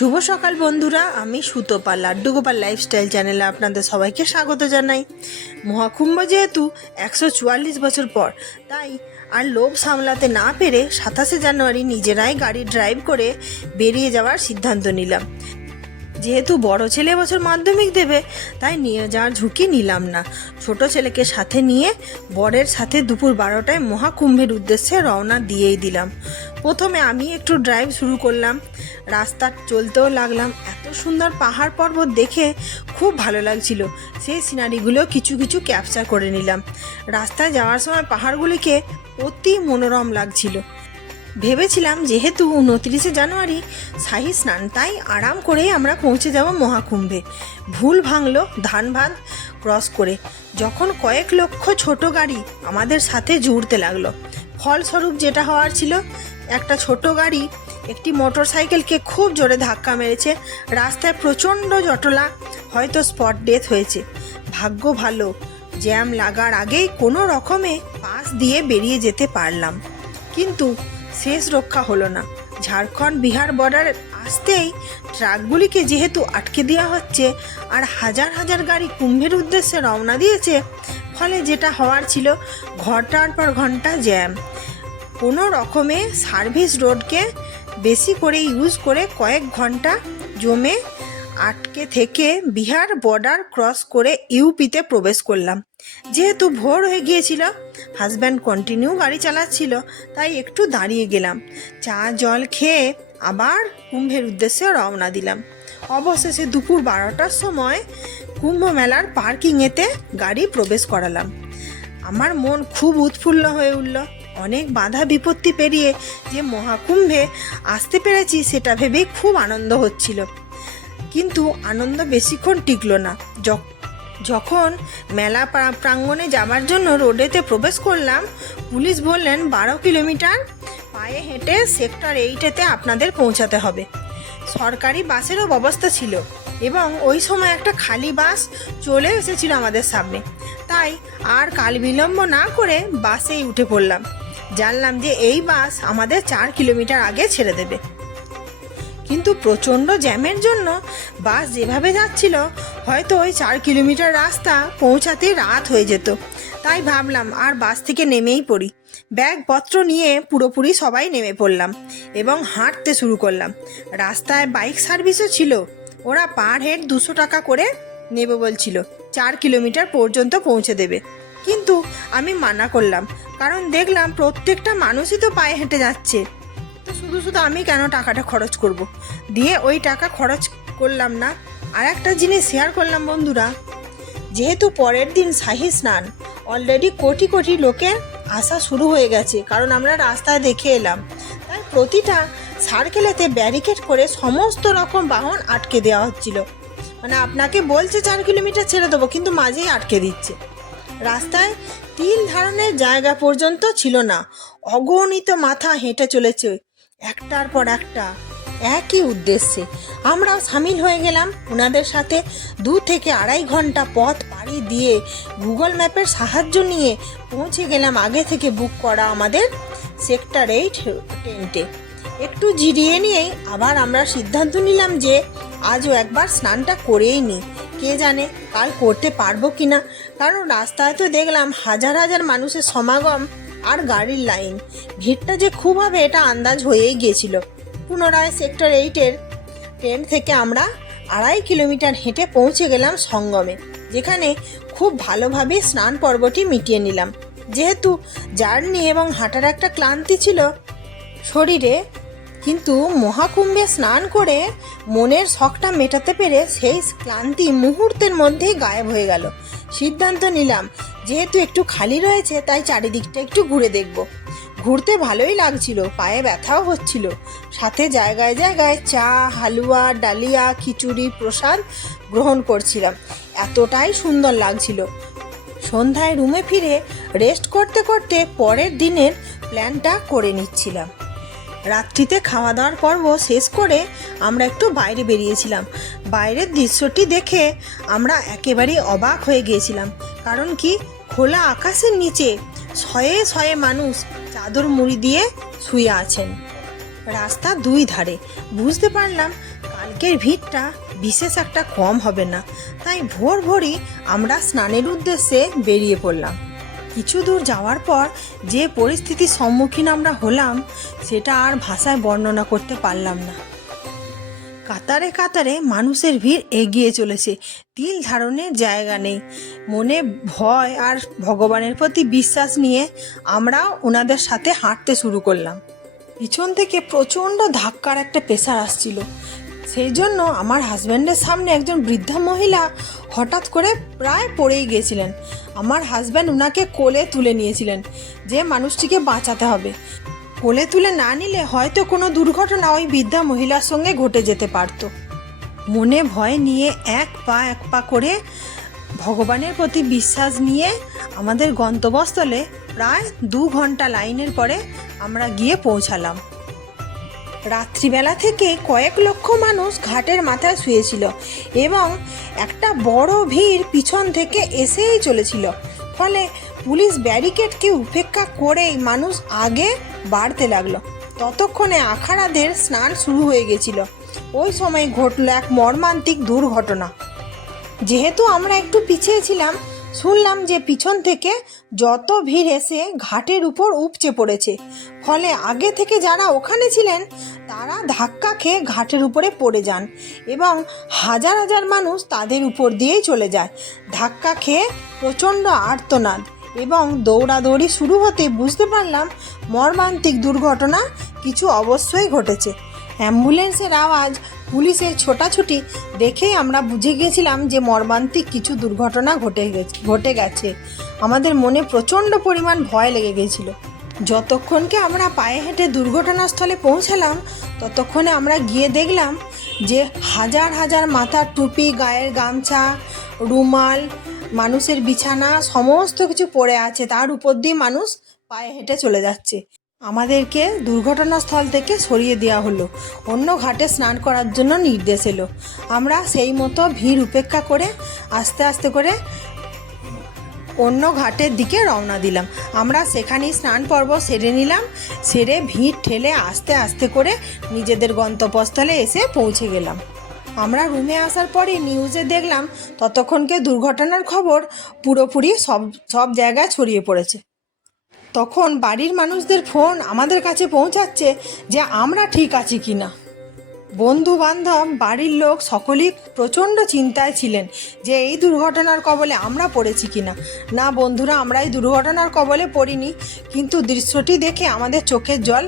শুভ সকাল বন্ধুরা, আমি সুতোপাল, লাড্ডু গোপাল লাইফস্টাইল চ্যানেলে আপনাদের সবাইকে স্বাগত জানাই। মহাকুম্ভ যেহেতু একশো চুয়াল্লিশ বছর পর, তাই আর লোভ সামলাতে না পেরে সাতাশে জানুয়ারি নিজেরাই গাড়ি ড্রাইভ করে বেরিয়ে যাওয়ার সিদ্ধান্ত নিলাম। যেহেতু বড় ছেলে বছর মাধ্যমিক দেবে, তাই নিয়ে যাওয়ার ঝুঁকি নিলাম না। ছোট ছেলেকে সাথে নিয়ে বরের সাথে দুপুর বারোটায় মহাকুম্ভের উদ্দেশ্যে রওনা দিয়েই দিলাম। প্রথমে আমি একটু ড্রাইভ শুরু করলাম। রাস্তা চলতেও লাগলাম। এত সুন্দর পাহাড় পর্বত দেখে খুব ভালো লাগছিল। সেই সিনারিগুলো কিছু কিছু ক্যাপচার করে নিলাম। রাস্তায় যাওয়ার সময় পাহাড়গুলিকে অতি মনোরম লাগছিল। ভেবেছিলাম যেহেতু উনত্রিশে জানুয়ারি, শাহি স্নান, তাই আরাম করেই আমরা পৌঁছে যাব মহাকুম্ভে। ভুল ভাঙলো ধানবাদ ক্রস করে। যখন কয়েক লক্ষ ছোট গাড়ি আমাদের সাথে জুড়তে লাগল। ফলস্বরূপ যেটা হওয়ার ছিল, একটা ছোট গাড়ি একটি মোটর সাইকেলকে খুব জোরে ধাক্কা মেরেছে। রাস্তায় প্রচণ্ড জটলা, হয়তো স্পট ডেথ হয়েছে। ভাগ্য ভালো, জ্যাম লাগার আগেই কোনো রকমে পাশ দিয়ে বেরিয়ে যেতে পারলাম। কিন্তু শেষ রক্ষা হলো না। ঝাড়খণ্ড, বিহার বর্ডারের আসতেই ট্রাকগুলিকে যেহেতু আটকে দেওয়া হচ্ছে আর হাজার হাজার গাড়ি কুম্ভের উদ্দেশ্যে রওনা দিয়েছে, ফলে যেটা হওয়ার ছিল ঘণ্টার পর ঘণ্টা জ্যাম। কোনো রকমে সার্ভিস রোডকে বেশি করে ইউজ করে কয়েক ঘণ্টা জমে আটকে থেকে বিহার বর্ডার ক্রস করে ইউপিতে প্রবেশ করলাম। যেহেতু ভোর হয়ে গিয়েছিল হাজব্যান্ড কন্টিনিউ গাড়ি চালাচ্ছিল, তাই একটু দাঁড়িয়ে গেলাম। চা, জল খেয়ে আবার কুম্ভের উদ্দেশ্যে রওনা দিলাম। অবশেষে দুপুর বারোটার সময় কুম্ভ মেলার পার্কিংয়েতে গাড়ি প্রবেশ করালাম। আমার মন খুব উৎফুল্ল হয়ে উঠল। অনেক বাধা বিপত্তি পেরিয়ে যে মহাকুম্ভে আসতে পেরেছি, সেটা ভেবেই খুব আনন্দ হচ্ছিল। কিন্তু আনন্দ বেশিক্ষণ টিকলো না। যখ- যখন মেলা প্রা- প্রাঙ্গণে যাবার জন্য রোডেতে প্রবেশ করলাম, পুলিশ বললেন, বারো কিলোমিটার পায়ে হেঁটে সেক্টর এইটেতে আপনাদের পৌঁছাতে হবে। সরকারি বাসেরও ব্যবস্থা ছিল এবং ওই সময় একটা খালি বাস চলে এসেছিল আমাদের সামনে। তাই আর কাল বিলম্ব না করে বাসেই উঠে পড়লাম। জানলাম যে এই বাস আমাদের চার কিলোমিটার আগে ছেড়ে দেবে। কিন্তু প্রচণ্ড জ্যামের জন্য বাস যেভাবে যাচ্ছিল, হয়তো ওই চার কিলোমিটার রাস্তা পৌঁছাতে রাত হয়ে যেত। তাই ভাবলাম আর বাস থেকে নেমেই পড়ি। ব্যাগপত্র নিয়ে পুরোপুরি সবাই নেমে পড়লাম এবং হাঁটতে শুরু করলাম। রাস্তায় বাইক সার্ভিসও ছিল। ওরা পার হেড দুশো টাকা করে নেবে বলছিল, চার কিলোমিটার পর্যন্ত পৌঁছে দেবে। কিন্তু আমি মানা করলাম, কারণ দেখলাম প্রত্যেকটা মানুষই তো পায়ে হেঁটে যাচ্ছে। শুধু শুধু আমি কেন টাকাটা খরচ করব। দিয়ে ওই টাকা খরচ করলাম না। আর একটা জিনিস শেয়ার করলাম বন্ধুরা, যেহেতু পরের দিন শাহি স্নান অলরেডি কোটি কোটি লোকের আসা শুরু হয়ে গেছে, কারণ আমরা রাস্তায় দেখে এলাম। তাই প্রতিটা সার্কেলেতে ব্যারিকেড করে সমস্ত রকম বাহন আটকে দেওয়া হচ্ছিল। মানে আপনাকে বলছে চার কিলোমিটার ছেড়ে দেবো, কিন্তু মাঝেই আটকে দিচ্ছে। রাস্তায় তিল ধারণের জায়গা পর্যন্ত ছিল না। অগণিত মাথা হেঁটে চলেছে একটার পর একটা, একই উদ্দেশ্যে। আমরাও সামিল হয়ে গেলাম ওনাদের সাথে দু থেকে আড়াই ঘণ্টা পথ পাড়ি দিয়ে গুগল ম্যাপের সাহায্য নিয়ে পৌঁছে গেলাম আগে থেকে বুক করা আমাদের সেক্টর এইট টেন্টে। একটু জিরিয়ে নিয়েই আবার আমরা সিদ্ধান্ত নিলাম যে আজও একবার স্নানটা করেই নিই। কে জানে কাল করতে পারব কি না কারণ রাস্তায় তো দেখলাম হাজার হাজার মানুষের সমাগম আর গাড়ির লাইন। ভিড়টা যে খুব হবে, এটা আন্দাজ হয়েই গিয়েছিল। পুনরায় সেক্টর এইটের ট্রেন থেকে আমরা আড়াই কিলোমিটার হেঁটে পৌঁছে গেলাম সঙ্গমে, যেখানে খুব ভালোভাবে স্নান পর্বটি মিটিয়ে নিলাম। যেহেতু জার্নি এবং হাঁটার একটা ক্লান্তি ছিল শরীরে, কিন্তু মহাকুম্ভে স্নান করে মনের শখটা মেটাতে পেরে সেই ক্লান্তি মুহূর্তের মধ্যেই গায়েব হয়ে গেল। সিদ্ধান্ত নিলাম যেহেতু একটু খালি রয়েছে, তাই চারিদিকটা একটু ঘুরে দেখব। ঘুরতে ভালোই লাগছিল, পায়ে ব্যথাও হচ্ছিল। সাথে জায়গায় জায়গায় চা, হালুয়া, ডালিয়া, খিচুড়ি, প্রসাদ গ্রহণ করছিলাম। এতটাই সুন্দর লাগছিল। সন্ধ্যায় রুমে ফিরে রেস্ট করতে করতে পরের দিনের প্ল্যানটা করে নিচ্ছিলাম। রাত্রিতে খাওয়া দাওয়ার পর্ব শেষ করে আমরা একটু বাইরে বেরিয়েছিলাম। বাইরের দৃশ্যটি দেখে আমরা একেবারেই অবাক হয়ে গিয়েছিলাম। কারণ কি? খোলা আকাশের নিচে শয়ে শয়ে মানুষ চাদর মুড়ি দিয়ে শুয়ে আছেন। রাস্তা দুই ধারে। বুঝতে পারলাম কালকের ভিড়টা বিশেষ একটা কম হবে না। তাই ভোর ভোরই আমরা স্নানের উদ্দেশ্যে বেরিয়ে পড়লাম। কিছু দূর যাওয়ার পর যে পরিস্থিতির সম্মুখীন আমরা হলাম, সেটা আর ভাষায় বর্ণনা করতে পারলাম না। কাতারে কাতারে মানুষের ভিড় এগিয়ে চলেছে। তিল ধারণের জায়গা নেই। মনে ভয় আর ভগবানের প্রতি বিশ্বাস নিয়ে আমরা ওনাদের সাথে হাঁটতে শুরু করলাম। পিছন থেকে প্রচণ্ড ধাক্কার একটা প্রেশার আসছিল। সেই জন্য আমার হাজব্যান্ডের সামনে একজন বৃদ্ধা মহিলা হঠাৎ করে প্রায় পড়েই গিয়েছিলেন। আমার হাজব্যান্ড ওনাকে কোলে তুলে নিয়েছিলেন যে মানুষটিকে বাঁচাতে হবে। কোলে তুলে না নিলে হয়তো কোনো দুর্ঘটনা ওই বৃদ্ধা মহিলার সঙ্গে ঘটে যেতে পারতো। মনে ভয় নিয়ে এক পা এক পা করে ভগবানের প্রতি বিশ্বাস নিয়ে আমাদের গন্তব্যস্থলে প্রায় দু ঘণ্টা লাইনের পরে আমরা গিয়ে পৌঁছালাম। রাত্রিবেলা থেকে কয়েক লক্ষ মানুষ ঘাটের মাথায় শুয়েছিল এবং একটা বড় ভিড় পিছন থেকে এসেই চলেছিল। ফলে পুলিশ ব্যারিকেডকে উপেক্ষা করেই মানুষ আগে বাড়তে লাগল। ততক্ষণে আখাড়াদের স্নান শুরু হয়ে গেছিল। ওই সময় ঘটল এক মর্মান্তিক দুর্ঘটনা। যেহেতু আমরা একটু পিছিয়ে ছিলাম শুনলাম যে পিছন থেকে যত ভিড় এসে ঘাটের উপর উপচে পড়েছে। ফলে আগে থেকে যারা ওখানে ছিলেন, তারা ধাক্কা খেয়ে ঘাটের উপরে পড়ে যান এবং হাজার হাজার মানুষ তাদের উপর দিয়েই চলে যায়। ধাক্কা খেয়ে প্রচণ্ড আর্তনাদ এবং দৌড়াদৌড়ি শুরু হতে বুঝতে পারলাম মর্মান্তিক দুর্ঘটনা কিছু অবশ্যই ঘটেছে। অ্যাম্বুলেন্সের আওয়াজ পুলিশের ছোটাছুটি দেখেই আমরা বুঝে গিয়েছিলাম যে মর্মান্তিক কিছু দুর্ঘটনা ঘটে গেছে ঘটে গেছে। আমাদের মনে প্রচণ্ড পরিমাণ ভয় লেগে গিয়েছিল। যতক্ষণকে আমরা পায়ে হেঁটে দুর্ঘটনাস্থলে পৌঁছালাম, ততক্ষণে আমরা গিয়ে দেখলাম যে হাজার হাজার মাথার টুপি, গায়ের গামছা, রুমাল, মানুষের বিছানা, সমস্ত কিছু পড়ে আছে। তার উপর দিয়ে মানুষ পায়ে হেঁটে চলে যাচ্ছে। আমাদেরকে দুর্ঘটনাস্থল থেকে সরিয়ে দেওয়া হলো। অন্য ঘাটে স্নান করার জন্য নির্দেশ এলো। আমরা সেই মতো ভিড় উপেক্ষা করে আস্তে আস্তে করে অন্য ঘাটের দিকে রওনা দিলাম। আমরা সেখানেই স্নান পর্ব সেরে নিলাম। সেরে ভিড় ঠেলে আস্তে আস্তে করে নিজেদের গন্তব্যস্থলে এসে পৌঁছে গেলাম। আমরা রুমে আসার পরে নিউজে দেখলাম, ততক্ষণকে দুর্ঘটনার খবর পুরোপুরি সব সব জায়গায় ছড়িয়ে পড়েছে। তখন বাড়ির মানুষদের ফোন আমাদের কাছে পৌঁছাচ্ছে যে আমরা ঠিক আছি কি না বন্ধু বান্ধব বাড়ির লোক সকলেই প্রচণ্ড চিন্তায় ছিলেন যে এই দুর্ঘটনার কবলে আমরা পড়েছি কিনা। না বন্ধুরা, আমরা এই দুর্ঘটনার কবলে পড়িনি, কিন্তু দৃশ্যটি দেখে আমাদের চোখের জল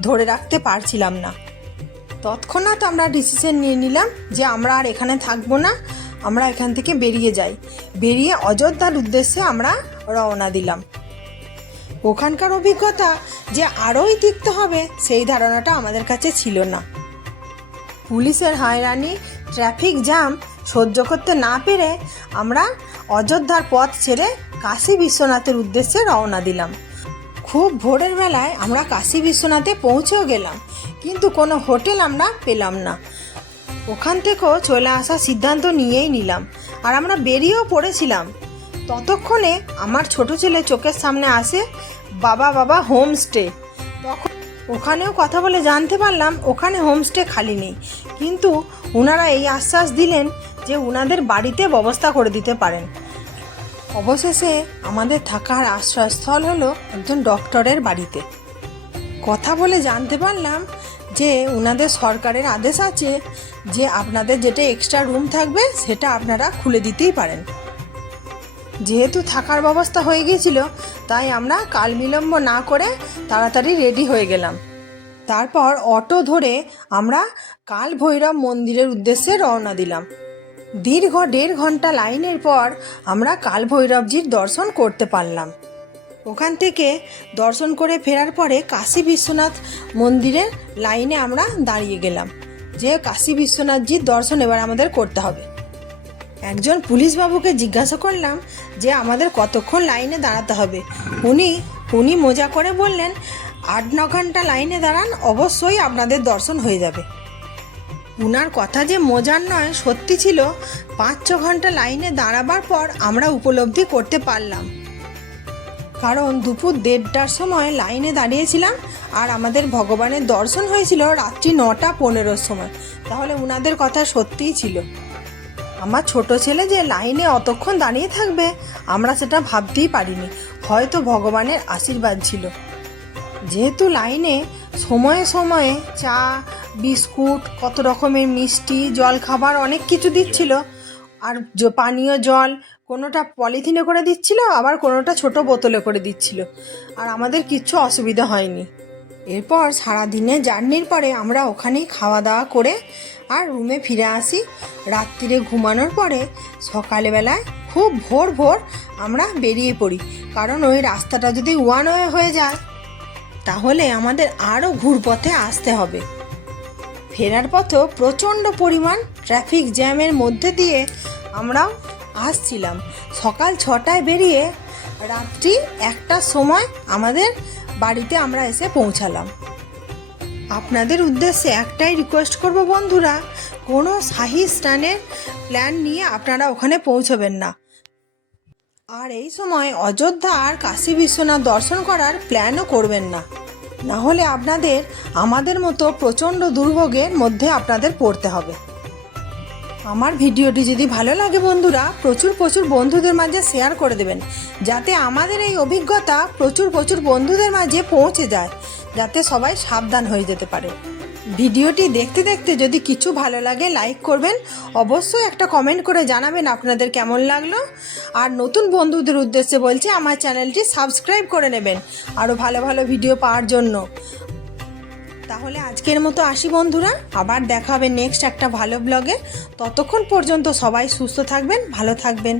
ধরে রাখতে পারছিলাম না। তৎক্ষণাৎ আমরা ডিসিশন নিয়ে নিলাম যে আমরা আর এখানে থাকব না, আমরা এখান থেকে বেরিয়ে যাই। বেরিয়ে অযোধ্যার উদ্দেশ্যে আমরা রওনা দিলাম। ওখানকার অভিজ্ঞতা যে আরোই তিক্ত হবে, সেই ধারণাটা আমাদের কাছে ছিল না। পুলিশের হয়রানি, ট্রাফিক জ্যাম সহ্য করতে না পেরে আমরা অযোধ্যার পথ ছেড়ে কাশী বিশ্বনাথের উদ্দেশ্যে রওনা দিলাম। খুব ভোরের বেলায় আমরা কাশী বিশ্বনাথে পৌঁছেও গেলাম, কিন্তু কোনো হোটেল আমরা পেলাম না। ওখান থেকেও চলে আসার সিদ্ধান্ত নিয়েই নিলাম, আর আমরা বেরিয়েও পড়েছিলাম। ততক্ষণে আমার ছোট ছেলে চোখের সামনে আসে, বাবা বাবা, হোমস্টে। তখন ওখানেও কথা বলে জানতে পারলাম ওখানে হোমস্টে খালি নেই। কিন্তু ওনারা এই আশ্বাস দিলেন যে ওনাদের বাড়িতে ব্যবস্থা করে দিতে পারেন। অবশেষে আমাদের থাকার আশ্রয়স্থল হলো একজন ডক্টরের বাড়িতে। কথা বলে জানতে পারলাম যে ওনাদের সরকারের আদেশ আছে যে আপনাদের যেটা এক্সট্রা রুম থাকবে সেটা আপনারা খুলে দিতেই পারেন। যেহেতু থাকার ব্যবস্থা হয়ে গিয়েছিল, তাই আমরা কাল বিলম্ব না করে তাড়াতাড়ি রেডি হয়ে গেলাম। তারপর অটো ধরে আমরা কাল ভৈরব মন্দিরের উদ্দেশ্যে রওনা দিলাম। দীর্ঘ দেড় ঘণ্টা লাইনের পর আমরা কাল ভৈরবজির দর্শন করতে পারলাম। ওখান থেকে দর্শন করে ফেরার পরে কাশী বিশ্বনাথ মন্দিরের লাইনে আমরা দাঁড়িয়ে গেলাম, যে কাশী বিশ্বনাথজির দর্শন এবার আমাদের করতে হবে। একজন পুলিশ বাবুকে জিজ্ঞাসা করলাম যে আমাদের কতক্ষণ লাইনে দাঁড়াতে হবে। উনি উনি মজা করে বললেন, আট ন ঘণ্টা লাইনে দাঁড়ান, অবশ্যই আপনাদের দর্শন হয়ে যাবে। উনার কথা যে মজার নয়, সত্যি ছিল, পাঁচ ছ ঘণ্টা লাইনে দাঁড়াবার পর আমরা উপলব্ধি করতে পারলাম। কারণ দুপুর দেড়টার সময় লাইনে দাঁড়িয়েছিলাম আর আমাদের ভগবানের দর্শন হয়েছিল রাত্রি নটা পনেরোর সময়। তাহলে উনাদের কথা সত্যিই ছিল। আমার ছোট ছেলে যে লাইনে অতক্ষণ দাঁড়িয়ে থাকবে, আমরা সেটা ভাবতেই পারিনি। হয়তো ভগবানের আশীর্বাদ ছিল। যেহেতু লাইনে সময়ে সময়ে চা, বিস্কুট, কত রকমের মিষ্টি জল খাবার অনেক কিছু দিচ্ছিল, আর পানীয় জল, কোনোটা পলিথিনে করে দিচ্ছিল, আবার কোনোটা ছোট বোতলে করে দিচ্ছিল। আর আমাদের কিচ্ছু অসুবিধা হয়নি। এরপর সারাদিনে জার্নির পরে আমরা ওখানেই খাওয়া দাওয়া করে আর রুমে ফিরে আসি। রাত্রিরে ঘুমানোর পরে সকালবেলায় খুব ভোর ভোর আমরা বেরিয়ে পড়ি। কারণ ওই রাস্তাটা যদি ওয়ান ওয়ে হয়ে যায়, তাহলে আমাদের আরও ঘুরপথে আসতে হবে। ফেরার পথেও প্রচণ্ড পরিমাণ ট্রাফিক জ্যামের মধ্যে দিয়ে আমরাও আসছিলাম। সকাল ছটায় বেরিয়ে রাত্রি একটার সময় আমাদের বাড়িতে আমরা এসে পৌঁছালাম। আপনাদের উদ্দেশ্যে একটাই রিকোয়েস্ট করব বন্ধুরা, কোনো শাহি স্নানের প্ল্যান নিয়ে আপনারা ওখানে পৌঁছবেন না। আর এই সময় অযোধ্যা আর কাশী বিশ্বনাথ দর্শন করার প্ল্যানও করবেন না। না হলে আপনাদের, আমাদের মতো প্রচণ্ড দুর্ভোগের মধ্যে আপনাদের পড়তে হবে। আমার ভিডিওটি যদি ভালো লাগে বন্ধুরা, প্রচুর প্রচুর বন্ধুদের মাঝে শেয়ার করে দেবেন। যাতে আমাদের এই অভিজ্ঞতা প্রচুর প্রচুর বন্ধুদের মাঝে পৌঁছে যায়, যাতে সবাই সাবধান হয়ে যেতে পারে। ভিডিওটি দেখতে দেখতে যদি কিছু ভালো লাগে লাইক করবেন। অবশ্যই একটা কমেন্ট করে জানাবেন আপনাদের কেমন লাগল। আর নতুন বন্ধুদের উদ্দেশ্যে বলছি, আমার চ্যানেলটি সাবস্ক্রাইব করে নেবেন। আরও ভালো ভালো ভিডিও পাওয়ার জন্য। তাহলে আজকের মতো আসি বন্ধুরা। আবার দেখা হবে নেক্সট একটা ভালো ব্লগে ততক্ষণ পর্যন্ত সবাই সুস্থ থাকবেন, ভালো থাকবেন।